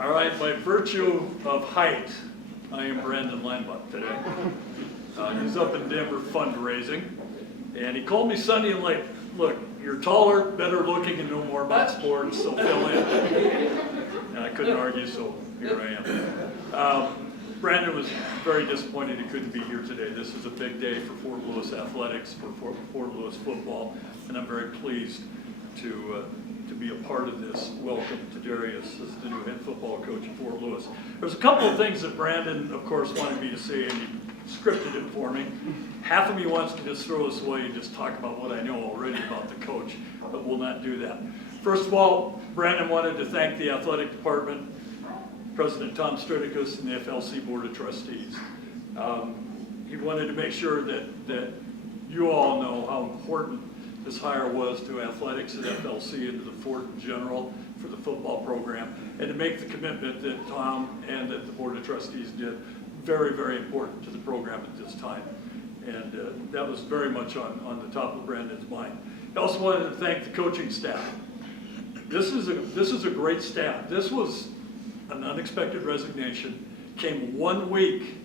All right, by virtue of height, I am Brandon Linebuck today. He's up in Denver fundraising, and he called me Sunday and like, look, you're taller, better looking, and know more about sports, so fill in. And I couldn't argue, so here I am. Brandon was very disappointed he couldn't be here today. This is a big day for Fort Lewis athletics, for Fort Lewis football, and I'm very pleased to be a part of this. Welcome to Darrius as the new head football coach at Fort Lewis. There's a couple of things that Brandon, of course, wanted me to say, and he scripted it for me. Half of me wants to just throw this away and just talk about what I know already about the coach, but we'll not do that. First of all, Brandon wanted to thank the athletic department, President Tom Stridicus, and the FLC Board of Trustees. He wanted to make sure that you all know how important this hire was to athletics at FLC and to the Fort in general for the football program, and to make the commitment that Tom and that the Board of Trustees did very, very important to the program at this time. And that was very much on the top of Brandon's mind. He also wanted to thank the coaching staff. This is a great staff. This was an unexpected resignation, came 1 week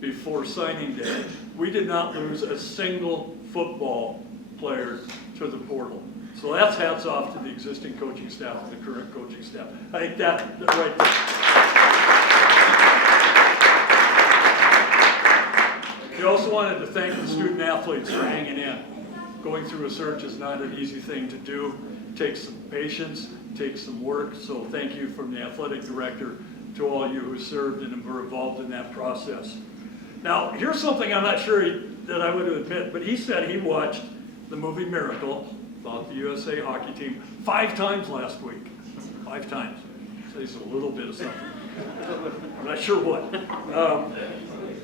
before signing day. We did not lose a single football player to the portal. So that's hats off to the existing coaching staff and the current coaching staff. I think that right there. We also wanted to thank the student athletes for hanging in. Going through a search is not an easy thing to do. It takes some patience, takes some work. So thank you from the athletic director to all you who served and were involved in that process. Now, here's something I'm not sure that I would admit, but he said he watched the movie Miracle about the USA hockey team 5 times last week. 5 times. So he's a little bit of something. I'm not sure what.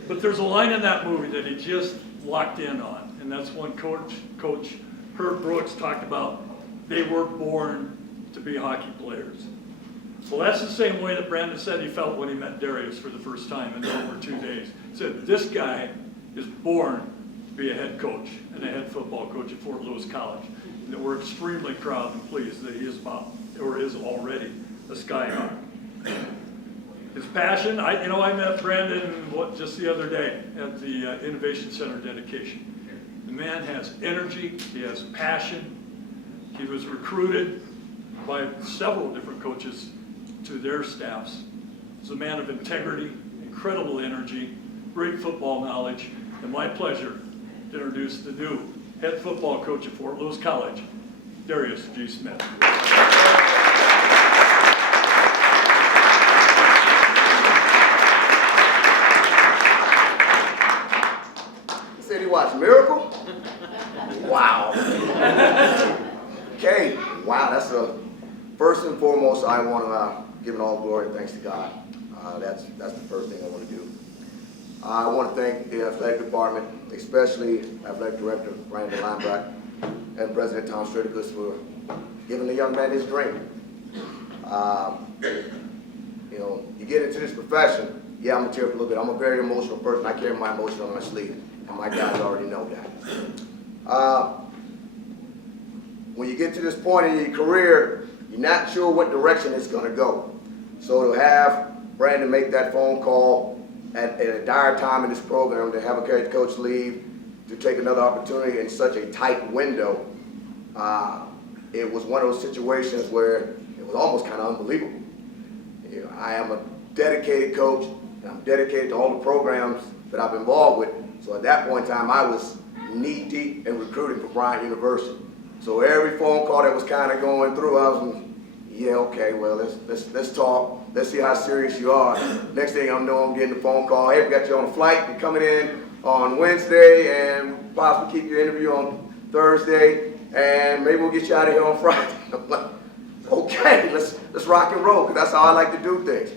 But there's a line in that movie that he just locked in on, and that's when Coach Herb Brooks talked about they were born to be hockey players. Well, that's the same way that Brandon said he felt when he met Darrius for the first time in over 2 days. He said, this guy is born to be a head coach and a head football coach at Fort Lewis College. And that we're extremely proud and pleased that he is already a Skyhawk. His passion, I met Brandon just the other day at the Innovation Center dedication. The man has energy, he has passion. He was recruited by several different coaches to their staffs. He's a man of integrity, incredible energy, great football knowledge, and my pleasure to introduce the new head football coach at Fort Lewis College, Darrius G. Smith. He said he watched Miracle? Wow. Okay, wow, that's first and foremost, I want to give all glory and thanks to God. That's the first thing I want to do. I want to thank the athletic department, especially athletic director Brandon Linebuck and President Tom Stridicus for giving the young man his dream. You get into this profession, yeah, I'm going to tear up a little bit. I'm a very emotional person. I carry my emotions on my sleeve, and my guys already know that. When you get to this point in your career, you're not sure what direction it's going to go. So to have Brandon make that phone call at a dire time in this program, to have a head coach leave, to take another opportunity in such a tight window, it was one of those situations where it was almost kind of unbelievable. I am a dedicated coach, and I'm dedicated to all the programs that I've been involved with. So at that point in time, I was knee deep in recruiting for Bryant University. So every phone call that was kind of going through, I was, yeah, okay, well, let's talk. Let's see how serious you are. Next thing I know, I'm getting a phone call. Hey, we got you on a flight. You're coming in on Wednesday, and possibly keep your interview on Thursday, and maybe we'll get you out of here on Friday. I'm like, okay, let's rock and roll, because that's how I like to do things.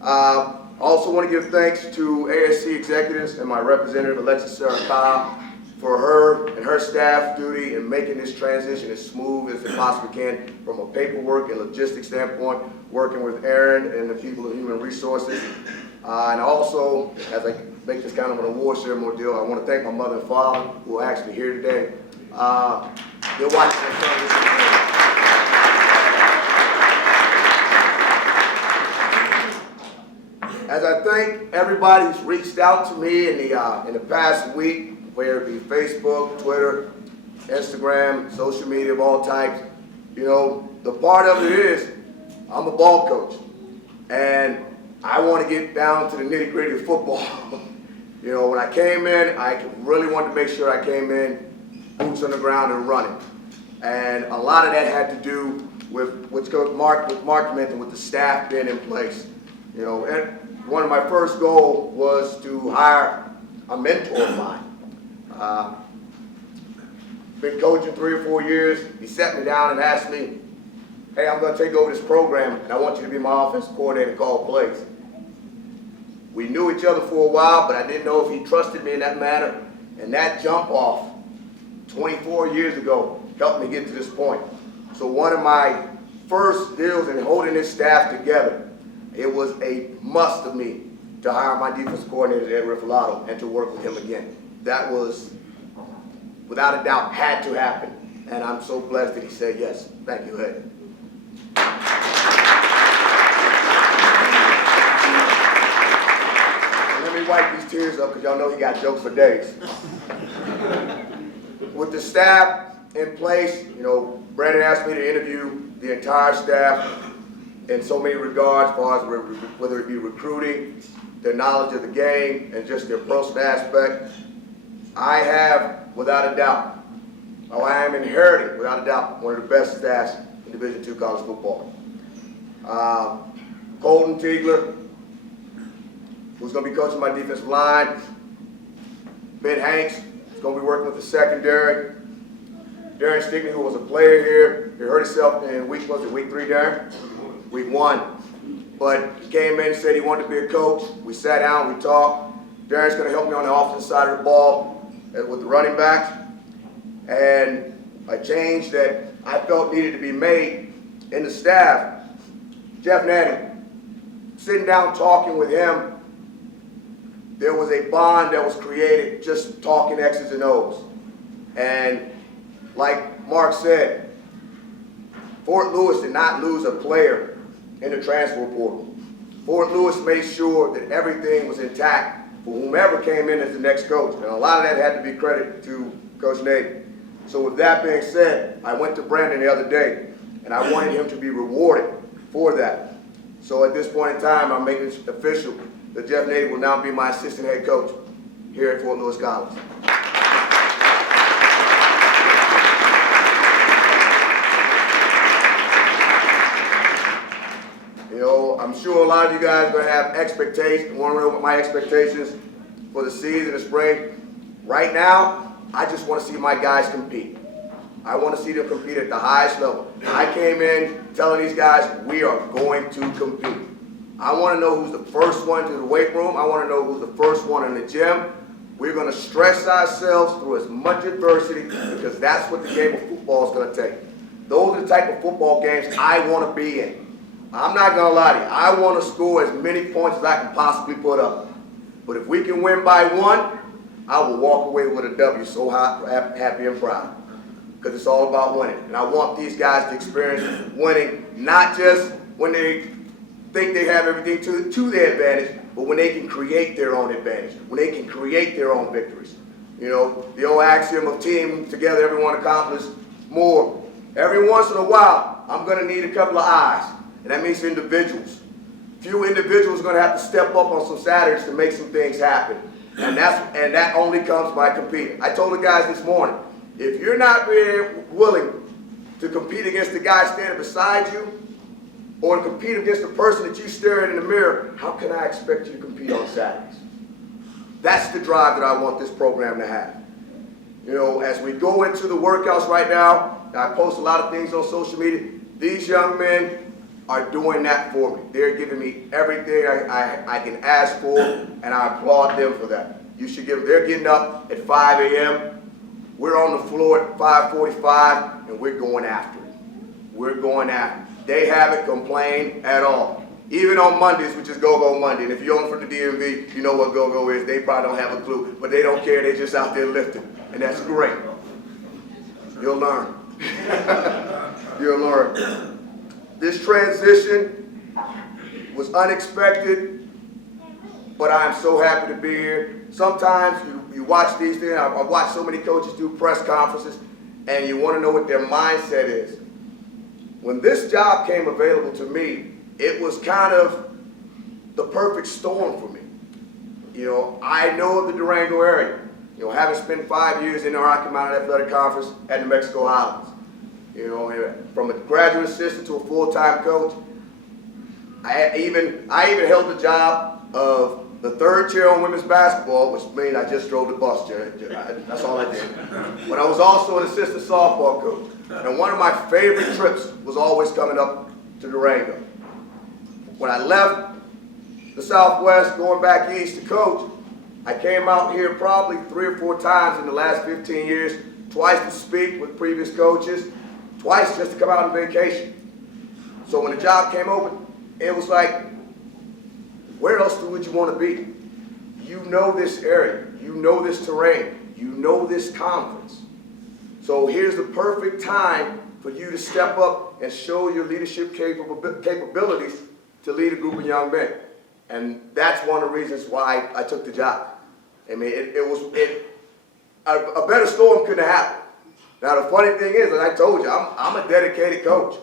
I also want to give thanks to ASC executives and my representative, Alexis Sarah Cobb, for her and her staff duty in making this transition as smooth as it possibly can from a paperwork and logistics standpoint, working with Aaron and the people of Human Resources. And also, as I make this kind of an award ceremony deal, I want to thank my mother and father who are actually here today. They're watching this. As I thank everybody who's reached out to me in the past week, whether it be Facebook, Twitter, Instagram, social media of all types, you know, the part of it is I'm a ball coach, and I want to get down to the nitty-gritty of football. You know, when I came in, I really wanted to make sure I came in boots on the ground and running. And a lot of that had to do with what Mark mentioned, with the staff being in place. You know, and one of my first goals was to hire a mentor of mine. Been coaching 3 or 4 years. He sat me down and asked me, hey, I'm going to take over this program, and I want you to be my offensive coordinator and call plays. We knew each other for a while, but I didn't know if he trusted me in that manner. And that jump off 24 years ago helped me get to this point. So one of my first deals in holding this staff together, it was a must of me to hire my defensive coordinator, Ed Riffolato, and to work with him again. That was, without a doubt, had to happen. And I'm so blessed that he said yes. Thank you, Ed. Let me wipe these tears up, because y'all know he got jokes for days. With the staff in place, you know, Brandon asked me to interview the entire staff in so many regards, as far as whether it be recruiting, their knowledge of the game, and just their personal aspect. I have, without a doubt, I am inheriting, without a doubt, one of the best staffs in Division II college football. Colton Teagler, who's going to be coaching my defensive line. Ben Hanks is going to be working with the secondary. Darren Stickney, who was a player here, he hurt himself in week 3, Darren? Week 1. But he came in and said he wanted to be a coach. We sat down, we talked. Darren's going to help me on the offensive side of the ball with the running backs. And a change that I felt needed to be made in the staff, Jeff Nanny, sitting down talking with him, there was a bond that was created just talking X's and O's. And like Mark said, Fort Lewis did not lose a player in the transfer portal. Fort Lewis made sure that everything was intact for whomever came in as the next coach. And a lot of that had to be credited to Coach Nady. So with that being said, I went to Brandon the other day, and I wanted him to be rewarded for that. So at this point in time, I'm making it official that Jeff Nady will now be my assistant head coach here at Fort Lewis College. You know, I'm sure a lot of you guys are going to have expectations, want to know what my expectations for the season, the spring. Right now, I just want to see my guys compete. I want to see them compete at the highest level. I came in telling these guys, we are going to compete. I want to know who's the first one to the weight room. I want to know who's the first one in the gym. We're going to stress ourselves through as much adversity, because that's what the game of football is going to take. Those are the type of football games I want to be in. I'm not going to lie to you. I want to score as many points as I can possibly put up. But if we can win by 1, I will walk away with a W so happy and proud, because it's all about winning. And I want these guys to experience winning, not just when they think they have everything to their advantage, but when they can create their own advantage, when they can create their own victories. You know, the old axiom of team together, everyone accomplishes more. Every once in a while, I'm going to need a couple of eyes, and that means individuals. Few individuals are going to have to step up on some Saturdays to make some things happen. And that only comes by competing. I told the guys this morning, if you're not really willing to compete against the guy standing beside you, or to compete against the person that you stare at in the mirror, how can I expect you to compete on Saturdays? That's the drive that I want this program to have. You know, as we go into the workouts right now, I post a lot of things on social media. These young men are doing that for me. They're giving me everything I can ask for, and I applaud them for that. You should give them, they're getting up at 5 a.m. We're on the floor at 5:45, and we're going after it. We're going after it. They haven't complained at all. Even on Mondays, which is Go-Go Monday, and if you're on from the DMV, you know what Go-Go is. They probably don't have a clue, but they don't care. They're just out there lifting, and that's great. You'll learn. You'll learn. This transition was unexpected, but I am so happy to be here. Sometimes you watch these things. I've watched so many coaches do press conferences, and you want to know what their mindset is. When this job came available to me, it was kind of the perfect storm for me. You know, I know of the Durango area. You know, having spent 5 years in the Rocky Mountain Athletic Conference at New Mexico Highlands. You know, from a graduate assistant to a full-time coach. I even held the job of the third chair on women's basketball, which means I just drove the bus, Jerry. That's all I did. But I was also an assistant softball coach. And one of my favorite trips was always coming up to Durango. When I left the Southwest, going back east to coach, I came out here probably 3 or 4 times in the last 15 years, twice to speak with previous coaches, twice just to come out on vacation. So when the job came open, it was like, where else would you want to be? You know this area, you know this terrain, you know this conference. So here's the perfect time for you to step up and show your leadership capabilities to lead a group of young men. And that's one of the reasons why I took the job. I mean, a better storm couldn't happen. Now the funny thing is, as I told you, I'm a dedicated coach.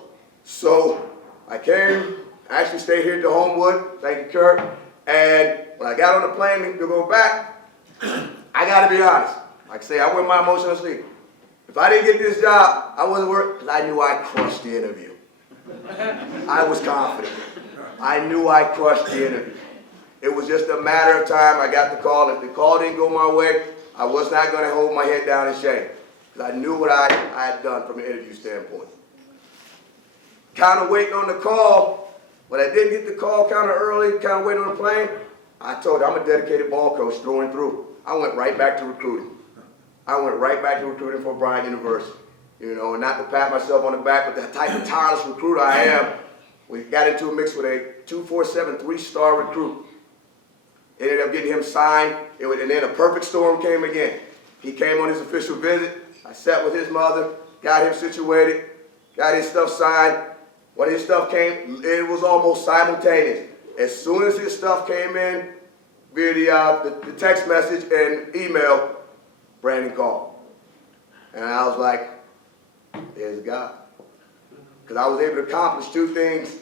So I came, actually stayed here at the Homewood, thank you, Kurt. And when I got on the plane to go back, I gotta be honest. Like I say, I wear my emotional sleeve. If I didn't get this job, I wasn't worried, because I knew I crushed the interview. I was confident. I knew I crushed the interview. It was just a matter of time. I got the call. If the call didn't go my way, I was not going to hold my head down in shame, because I knew what I had done from an interview standpoint. Kind of waiting on the call, but I didn't get the call kind of early, kind of waiting on the plane. I told you, I'm a dedicated ball coach through and through. I went right back to recruiting. I went right back to recruiting for Bryant University. You know, and not to pat myself on the back, but the type of tireless recruiter I am, we got into a mix with a 247 3-star recruit. Ended up getting him signed, and then a perfect storm came again. He came on his official visit. I sat with his mother, got him situated, got his stuff signed. When his stuff came, it was almost simultaneous. As soon as his stuff came in via the text message and email, Brandon called. And I was like, there's God. Because I was able to accomplish 2 things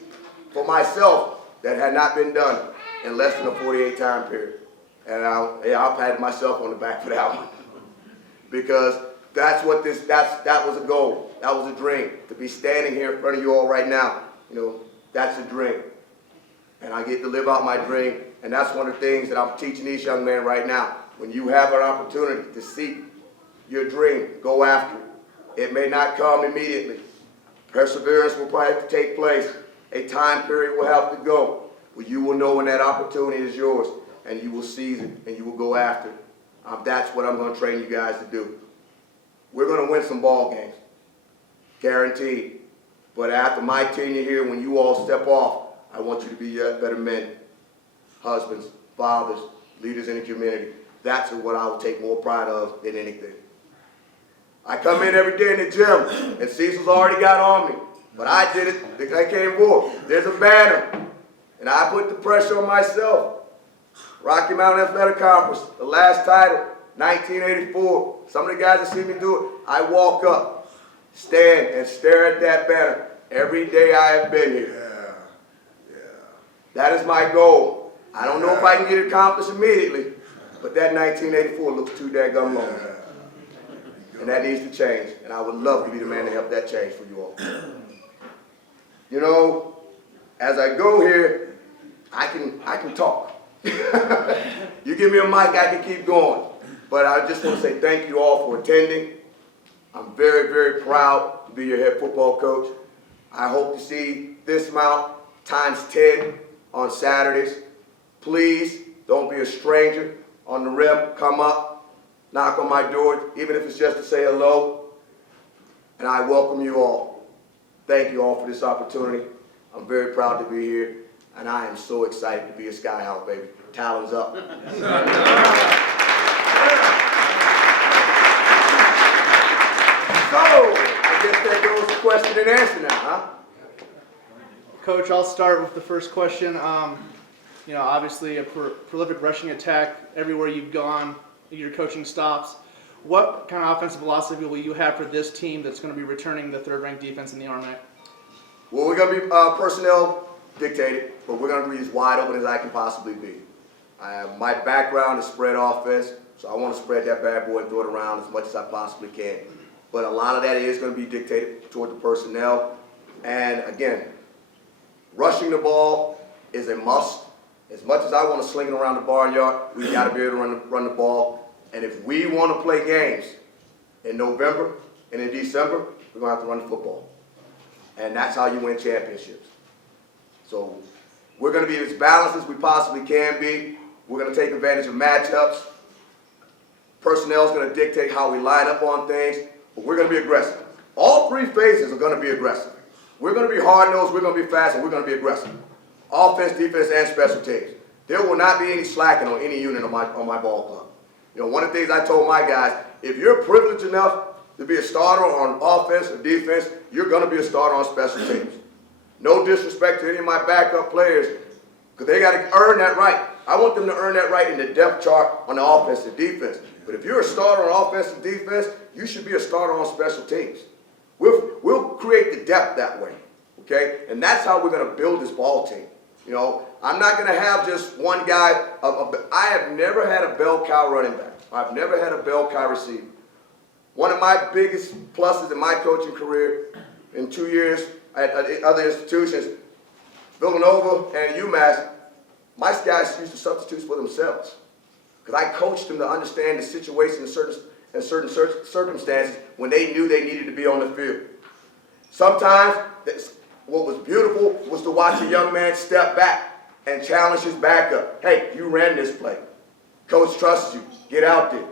for myself that had not been done in less than a 48 time period. And I patted myself on the back for that one. Because that was a goal. That was a dream. To be standing here in front of you all right now, you know, that's a dream. And I get to live out my dream. And that's one of the things that I'm teaching these young men right now. When you have an opportunity to seek your dream, go after it. It may not come immediately. Perseverance will probably have to take place. A time period will have to go. Well, you will know when that opportunity is yours, and you will seize it, and you will go after it. That's what I'm going to train you guys to do. We're going to win some ball games, guaranteed. But after my tenure here, when you all step off, I want you to be better men, husbands, fathers, leaders in the community. That's what I will take more pride of than anything. I come in every day in the gym, and Cecil's already got on me. But I did it. I came forward. There's a banner. And I put the pressure on myself. Rocky Mountain Athletic Conference, the last title, 1984. Some of the guys that see me do it, I walk up, stand, and stare at that banner every day I have been here. Yeah. That is my goal. I don't know if I can get it accomplished immediately, but that 1984 looks too daggum long. And that needs to change. And I would love to be the man to help that change for you all. You know, as I go here, I can talk. You give me a mic, I can keep going. But I just want to say thank you all for attending. I'm very, very proud to be your head football coach. I hope to see this amount times 10 on Saturdays. Please don't be a stranger on the rim. Come up, knock on my door, even if it's just to say hello. And I welcome you all. Thank you all for this opportunity. I'm very proud to be here, and I am so excited to be a Skyhawk, baby. Talons up. So, I guess that goes to question and answer now, huh? Coach, I'll start with the first question. You know, obviously a prolific rushing attack everywhere you've gone, your coaching stops. What kind of offensive philosophy will you have for this team that's going to be returning the third-ranked defense in the RMAC? Well, we're going to be personnel dictated, but we're going to be as wide open as I can possibly be. My background is spread offense, so I want to spread that bad boy and throw it around as much as I possibly can. But a lot of that is going to be dictated toward the personnel. And again, rushing the ball is a must. As much as I want to sling it around the barnyard, we got to be able to run the ball. And if we want to play games in November and in December, we're going to have to run the football. And that's how you win championships. So we're going to be as balanced as we possibly can be. We're going to take advantage of matchups. Personnel is going to dictate how we line up on things, but we're going to be aggressive. All three phases are going to be aggressive. We're going to be hard-nosed, we're going to be fast, and we're going to be aggressive. Offense, defense, and special teams. There will not be any slacking on any unit on my ball club. You know, one of the things I told my guys, if you're privileged enough to be a starter on offense or defense, you're going to be a starter on special teams. No disrespect to any of my backup players, because they got to earn that right. I want them to earn that right in the depth chart on the offense and defense. But if you're a starter on offense and defense, you should be a starter on special teams. We'll create the depth that way, okay? And that's how we're going to build this ball team. You know, I'm not going to have just one guy. I have never had a bell cow running back. I've never had a bell cow receiver. One of my biggest pluses in my coaching career in 2 years at other institutions, Villanova and UMass, my guys used to substitute for themselves. Because I coached them to understand the situation in certain circumstances when they knew they needed to be on the field. Sometimes what was beautiful was to watch a young man step back and challenge his backup. Hey, you ran this play. Coach trusts you. Get out there.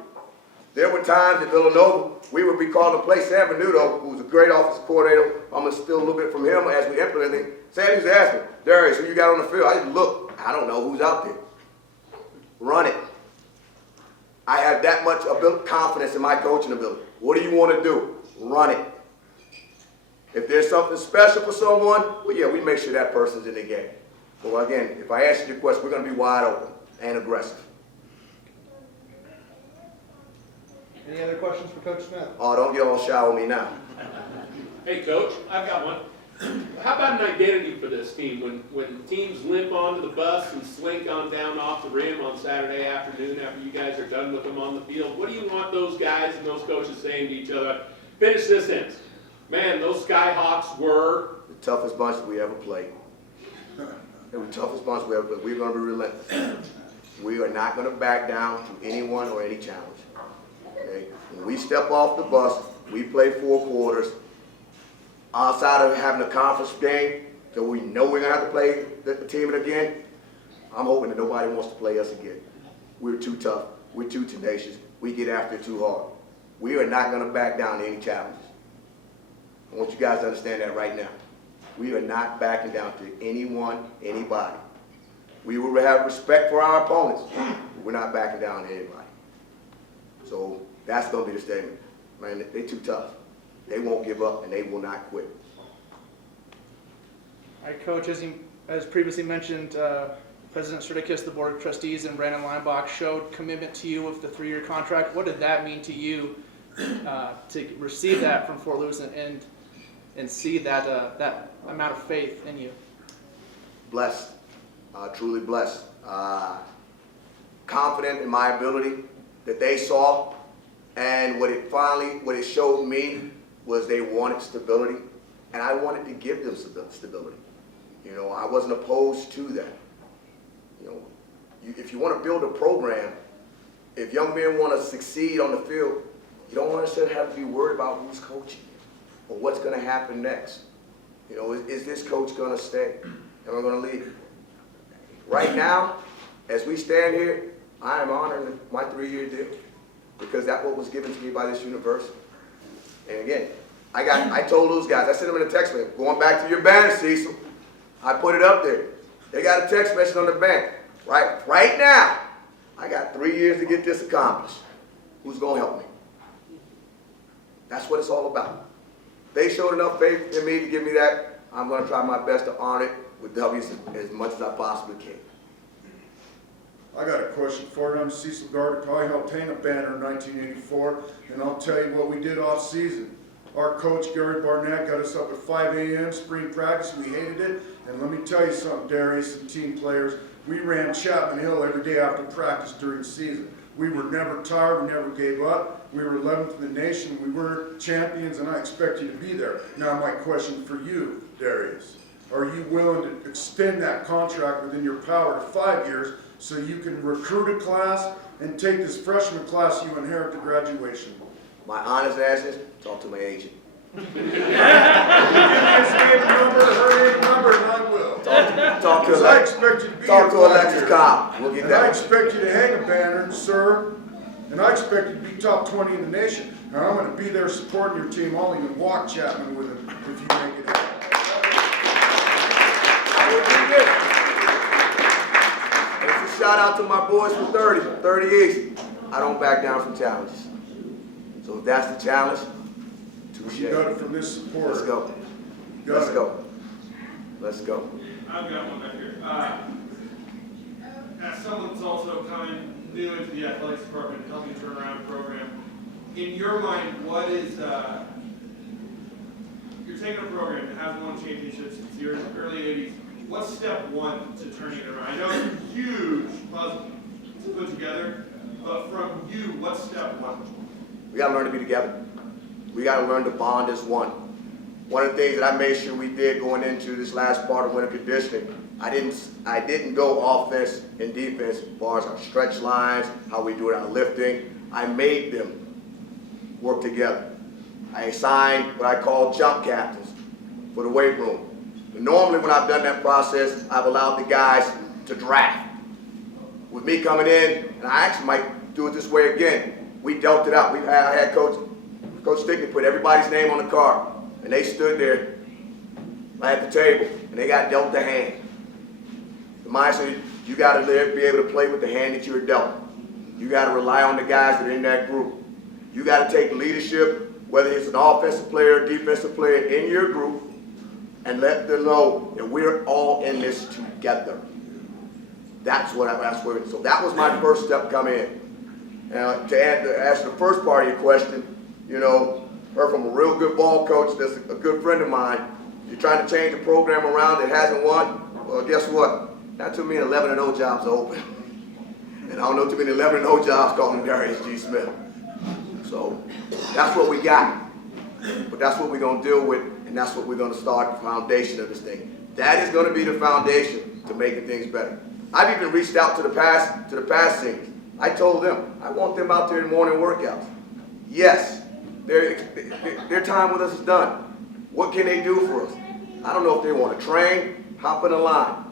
There were times at Villanova we would be called to play Sam Venuto, who was a great offensive coordinator. I'm going to steal a little bit from him as we implement things. Sam used to ask me, Darrius, who you got on the field? I just look. I don't know who's out there. Run it. I have that much confidence in my coaching ability. What do you want to do? Run it. If there's something special for someone, well, yeah, we make sure that person's in the game. So again, if I answer your question, we're going to be wide open and aggressive. Any other questions for Coach Smith? Oh, don't get all shy with me now. Hey, Coach, I've got one. How about an identity for this team? When teams limp onto the bus and slink on down off the rim on Saturday afternoon after you guys are done with them on the field, what do you want those guys and those coaches saying to each other? Finish this sentence. Man, those Skyhawks were The toughest bunch we ever played. They're the toughest bunch we ever played. We're going to be relentless. We are not going to back down to anyone or any challenge. Okay? When we step off the bus, we play 4 quarters. Outside of having a conference game, so we know we're going to have to play the team again, I'm hoping that nobody wants to play us again. We're too tough. We're too tenacious. We get after it too hard. We are not going to back down to any challenges. I want you guys to understand that right now. We are not backing down to anyone, anybody. We will have respect for our opponents, but we're not backing down to anybody. So that's going to be the statement. Man, they're too tough. They won't give up, and they will not quit. All right, Coach, as previously mentioned, President Stridicus, the Board of Trustees, and Brandon Leinbach showed commitment to you with the 3-year contract. What did that mean to you to receive that from Fort Lewis and see that that amount of faith in you? Blessed, truly blessed. Confident in my ability that they saw, and what it showed me was they wanted stability, and I wanted to give them stability. You know, I wasn't opposed to that. You know, if you want to build a program, if young men want to succeed on the field, you don't necessarily have to be worried about who's coaching or what's going to happen next. You know, is this coach going to stay? Am I going to leave? Right now, as we stand here, I am honoring my 3-year deal because that's what was given to me by this university. And again, I told those guys, I sent them in a text message, going back to your banner, Cecil. I put it up there. They got a text message on the banner. Right now, I got 3 years to get this accomplished. Who's going to help me? That's what it's all about. They showed enough faith in me to give me that. I'm going to try my best to honor it with W's as much as I possibly can. I got a question for you. I'm Cecil Gardner, probably helped hang a banner in 1984, and I'll tell you what we did off season. Our coach, Gary Barnett, got us up at 5 a.m. spring practice. We hated it. And let me tell you something, Darrius and team players. We ran Chapman Hill every day after practice during the season. We were never tired. We never gave up. We were 11th in the nation. We were champions, and I expect you to be there. Now, my question for you, Darrius. Are you willing to extend that contract within your power to 5 years so you can recruit a class and take this freshman class you inherit to graduation? My honest answer is, talk to my agent. Give me his name, number, her name, number, and I will. Talk Because to I expect you to be talk here to 5 Alexis years. Cobb. We'll get And I that. expect you to hang a banner, sir. And I expect you to be top 20 in the nation. And I'm going to be there supporting your team. I'll even walk Chapman with him if you make it happen. It's a shout out to my boys from 30 East. I don't back down from challenges. So if that's the challenge, touche. You got it from this supporter. Let's go. Got Let's it. go. Let's go. I've got one back here. As someone that's also kind of new into the athletics department, helping turn around a program, in your mind, what is, you're taking a program that has won championships since the early 80s. What's step one to turning it around? I know it's a huge puzzle to put together, but from you, what's step one? We got to learn to be together. We got to learn to bond as one. One of the things that I made sure we did going into this last part of winter conditioning, I didn't go offense and defense as far as our stretch lines, how we do it, our lifting. I made them work together. I assigned what I call jump captains for the weight room. But normally when I've done that process, I've allowed the guys to draft. With me coming in, and I actually might do it this way again, we dealt it out. I had Coach Stickney put everybody's name on the card, and they stood there at the table, and they got dealt the hand. The mindset, you got to be able to play with the hand that you're dealt. You got to rely on the guys that are in that group. You got to take leadership, whether it's an offensive player or defensive player in your group, and let them know that we're all in this together. So that was my first step coming in. To answer the first part of your question, you know, heard from a real good ball coach that's a good friend of mine. You're trying to change the program around that hasn't won, well, guess what? Not too many 11-0 jobs are open. And I don't know too many 11-0 jobs calling Darrius G. Smith. So that's what we got. But that's what we're going to deal with, and that's what we're going to start the foundation of this thing. That is going to be the foundation to making things better. I've even reached out to the past seniors. I told them, I want them out there in morning workouts. Yes, their time with us is done. What can they do for us? I don't know if they want to train, hop in the line.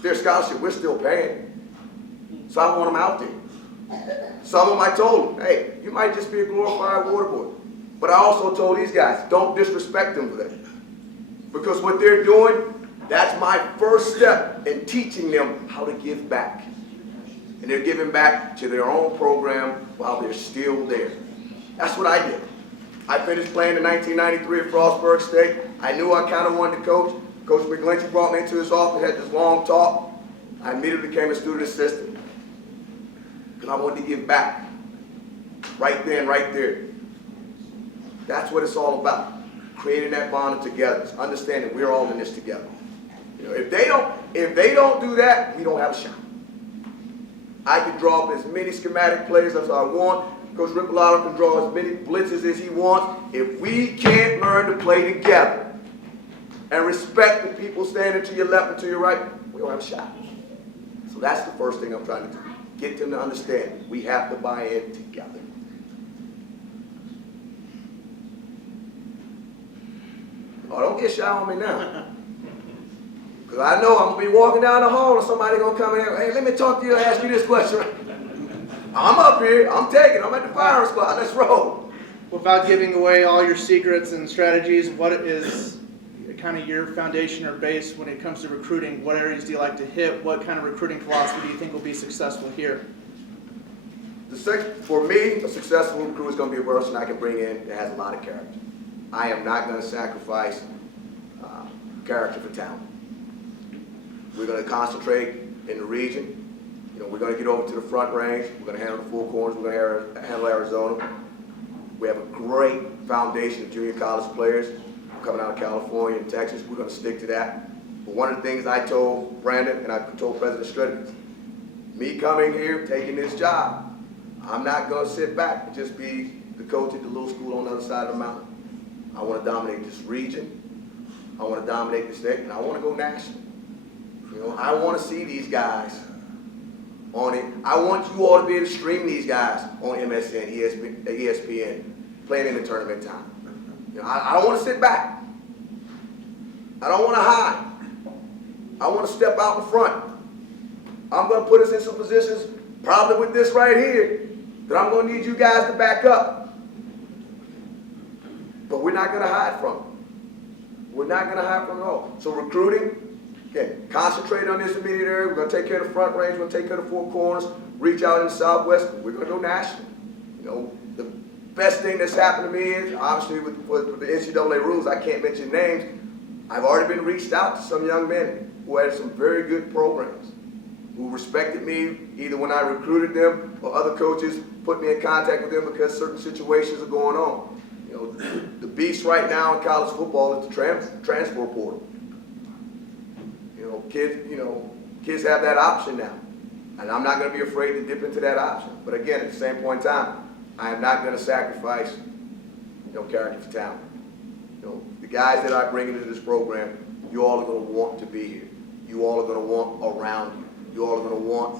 Their scholarship, we're still paying. So I want them out there. Some of them I told them, hey, you might just be a glorified water boy. But I also told these guys, don't disrespect them for that. Because what they're doing, that's my first step in teaching them how to give back. And they're giving back to their own program while they're still there. That's what I did. I finished playing in 1993 at Frostburg State. I knew I kind of wanted to coach. Coach McGlinchey brought me into his office, had this long talk. I immediately became a student assistant because I wanted to give back right then, right there. That's what it's all about, creating that bond together, understanding we're all in this together. You know, if they don't do that, we don't have a shot. I can draw up as many schematic plays as I want. Coach Ripolado can draw as many blitzes as he wants. If we can't learn to play together and respect the people standing to your left and to your right, we don't have a shot. So that's the first thing I'm trying to do. Get them to understand we have to buy in together. Oh, don't get shy on me now. Because I know I'm going to be walking down the hall and somebody going to come in here, hey, let me talk to you and ask you this question. I'm up here, I'm at the firing squad, let's roll. Without giving away all your secrets and strategies, what is kind of your foundation or base when it comes to recruiting? What areas do you like to hit? What kind of recruiting philosophy do you think will be successful here? For me, a successful recruit is going to be a person I can bring in that has a lot of character. I am not going to sacrifice character for talent. We're going to concentrate in the region. You know, we're gonna get over to the Front Range. We're gonna handle the four corners. We're gonna handle Arizona. We have a great foundation of junior college players coming out of California and Texas. We're gonna stick to that. But one of the things I told Brandon and I told President Strickland, me coming here, taking this job, I'm not gonna sit back and just be the coach at the little school on the other side of the mountain. I wanna dominate this region. I wanna dominate the state, and I wanna go national. You know, I wanna see these guys on it. I want you all to be able to stream these guys on MSN, ESPN, playing in the tournament time. You know, I don't want to sit back. I don't want to hide. I want to step out in front. I'm going to put us in some positions, probably with this right here, that I'm going to need you guys to back up. But we're not going to hide from it. We're not going to hide from it at all. So recruiting, again, concentrate on this immediate area. We're going to take care of the Front Range. We're going to take care of the four corners. Reach out in the Southwest. We're going to go national. You know, the best thing that's happened to me is, obviously, with the NCAA rules, I can't mention names. I've already been reached out to some young men who had some very good programs, who respected me either when I recruited them or other coaches put me in contact with them because certain situations are going on. You know, the beast right now in college football is the transfer portal. Kids have that option now. And I'm not going to be afraid to dip into that option. But again, at the same point in time, I am not going to sacrifice, character for talent. The guys that I bring into this program, you all are going to want to be here. You all are going to want around you. You all are going to want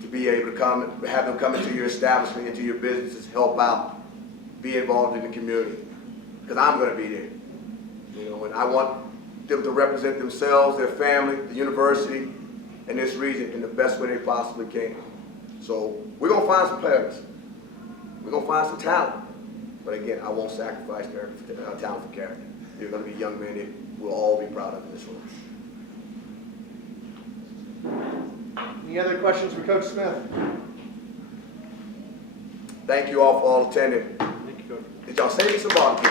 to be able to have them come into your establishment, into your businesses, help out, be involved in the community. Because I'm going to be there. And I want them to represent themselves, their family, the university, and this region in the best way they possibly can. So we're going to find some players. We're going to find some talent. But again, I won't sacrifice talent for character. There are going to be young men that we'll all be proud of in this room. Any other questions for Coach Smith? Thank you all for all attending. Thank you, Coach. Did y'all say me some barbecue?